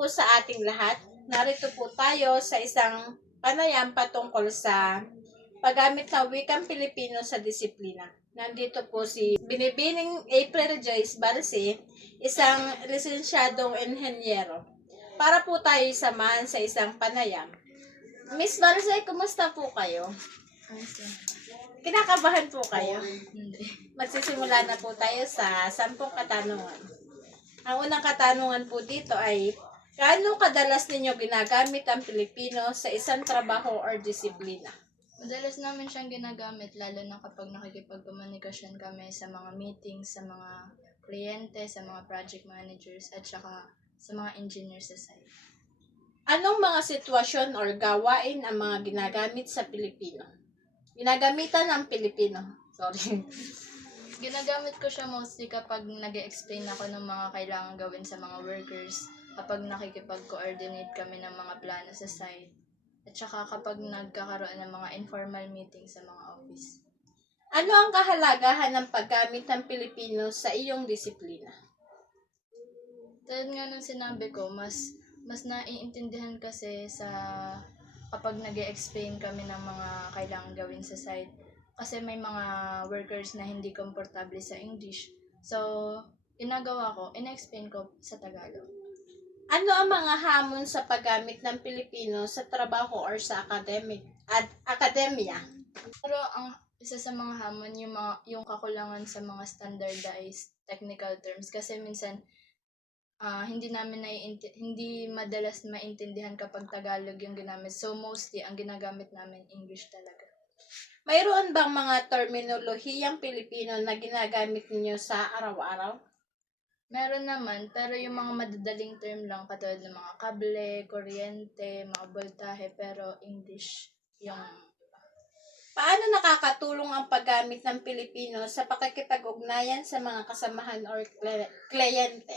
po sa ating lahat. Narito po tayo sa isang panayam patungkol sa paggamit ng wikang Pilipino sa disiplina. Nandito po si Binibining April Joyce Balse, isang lisensyadong enhenyero. Para po tayo samahan sa isang panayam. Miss Balse, kumusta po kayo? Kinakabahan po kayo? Hindi. Magsisimula na po tayo sa 10 katanungan. Ang unang katanungan po dito ay, gaano kadalas ninyo ginagamit ang Pilipino sa isang trabaho or disiplina? Madalas namin siyang ginagamit lalo na kapag nakikipagkomunikasyon kami sa mga meetings, sa mga kliyente, sa mga project managers, at saka sa mga engineers sa site. Anong mga sitwasyon or gawain ang mga ginagamit sa Pilipino? Ginagamitan ng Pilipino. Sorry. Ginagamit ko siya mostly kapag nag-explain ako ng mga kailangan gawin sa mga workers, kapag nakikipag-coordinate kami ng mga plano sa site, at saka kapag nagkakaroon ng mga informal meetings sa mga office. Ano ang kahalagahan ng paggamit ng Pilipino sa iyong disiplina? Tulad nga ng sinabi ko, mas naiintindihan kasi sa kapag nag-explain kami ng mga kailangan gawin sa site. Kasi may mga workers na hindi komportable sa English. So, ginagawa ko, in-explain ko sa Tagalog. Ano ang mga hamon sa paggamit ng Pilipino sa trabaho or sa akademya? Pero ang isa sa mga hamon yung kakulangan sa mga standardized technical terms kasi minsan hindi madalas maintindihan kapag Tagalog yung ginamit. So mostly ang ginagamit namin English talaga. Mayroon bang mga terminolohiyang Pilipino na ginagamit ninyo sa araw-araw? Meron naman, pero yung mga madadaling term lang katulad ng mga kable, kuryente, mga voltahe, pero English yung Paano nakakatulong ang paggamit ng Pilipino sa pakikipag-ugnayan sa mga kasamahan or kliyente?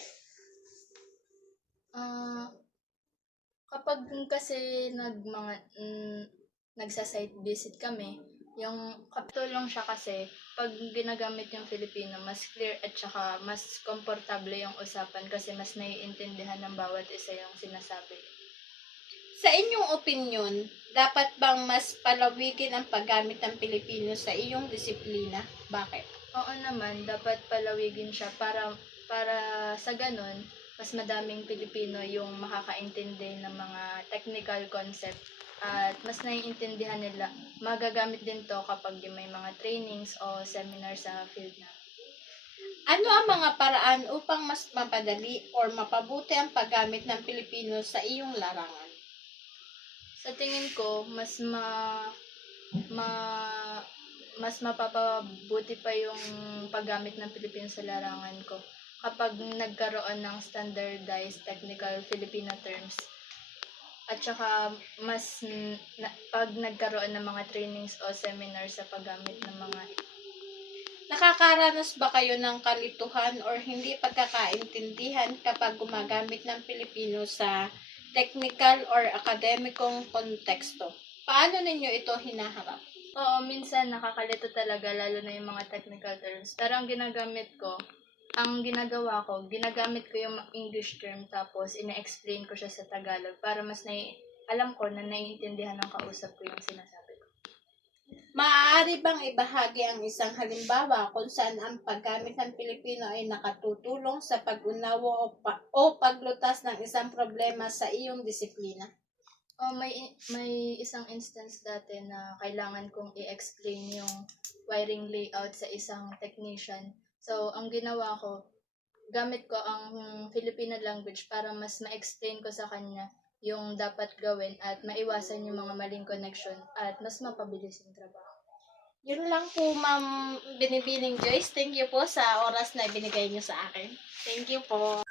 Kapag kasi nagsa-site visit kami, yung katulong siya kasi pag ginagamit yung Filipino, mas clear at saka mas komportable yung usapan kasi mas naiintindihan ng bawat isa yung sinasabi. Sa inyong opinyon, dapat bang mas palawigin ang paggamit ng Pilipino sa iyong disiplina? Bakit? Oo naman, dapat palawigin siya para sa ganun, mas madaming Pilipino yung makakaintindi ng mga technical concept at mas naiintindihan nila. Magagamit din to kapag may mga trainings o seminar sa field na. Ano ang mga paraan upang mas mapadali or mapabuti ang paggamit ng Pilipino sa iyong larangan? Sa tingin ko, mas mapapabuti pa yung paggamit ng Pilipino sa larangan ko kapag nagkaroon ng standardized technical Filipino terms. At saka pag nagkaroon ng mga trainings o seminar sa paggamit ng mga Nakakaranas ba kayo ng kalituhan or hindi pagkakaintindihan kapag gumagamit ng Pilipino sa technical or akademikong konteksto? Paano ninyo ito hinaharap? Oo, minsan nakakalito talaga lalo na yung mga technical terms. Pero ang ginagamit ko yung English term tapos ina-explain ko siya sa Tagalog para mas alam ko na naiintindihan ng kausap ko yung sinasabi ko. Maaari bang ibahagi ang isang halimbawa kung saan ang paggamit ng Pilipino ay nakatutulong sa pag-unawa o paglutas ng isang problema sa iyong disiplina? May isang instance dati na kailangan kong i-explain yung wiring layout sa isang technician. So, ang ginawa ko, gamit ko ang Filipino language para mas ma-explain ko sa kanya yung dapat gawin at maiwasan yung mga maling connection at mas mapabilis yung trabaho. Yun lang po, Ma'am Binibining Joyce. Thank you po sa oras na binigay niyo sa akin. Thank you po.